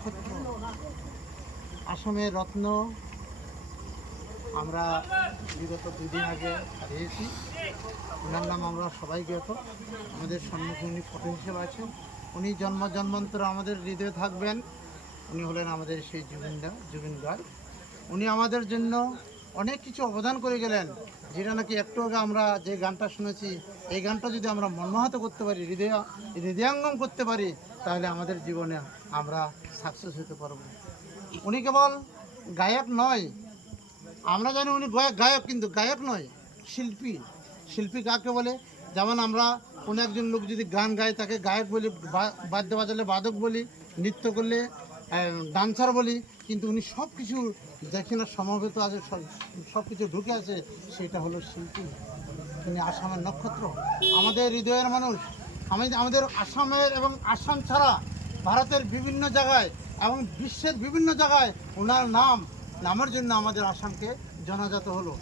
নক্ষত্র, আসামের রত্ন আমরা বিগত 2 দিন আগে হারিয়েছি। ওনার নাম আমরা সবাই জ্ঞাত। আমাদের সম্মুখে উনি ফটো হিসেবে আছেন। উনি জন্মান্তর আমাদের হৃদয়ে থাকবেন। উনি হলেন আমাদের সেই জুবিন গার্গ। উনি আমাদের জন্য অনেক কিছু অবদান করে গেলেন, যেটা নাকি একটু আগে আমরা যে গানটা শুনেছি, এই গানটা যদি আমরা মর্মাহত করতে পারি, হৃদয়ঙ্গম করতে পারি, তাহলে আমাদের জীবনে আমরা সাকসেস হতে পারবো। উনি কেবল গায়ক নয়, আমরা জানি উনি গায়ক, কিন্তু গায়ক নয়, শিল্পী। শিল্পী কাকে বলে? যেমন আমরা কোনো একজন লোক যদি গান গায় তাকে গায়ক বলি, বাদ্য বাজালে বাদক বলি, নৃত্য করলে ডান্সার বলি, কিন্তু উনি সব কিছু যেখানে সমবেত আছে, সব কিছু ঢুকে আছে, সেটা হলো শিল্পী। তিনি আসামের নক্ষত্র, আমাদের হৃদয়ের মানুষ। আমাদের আসামের এবং আসাম ছাড়া ভারতের বিভিন্ন জায়গায় এবং বিশ্বের বিভিন্ন জায়গায় ওনার নামের জন্য আমাদের আসামকে জনাজাত হলো।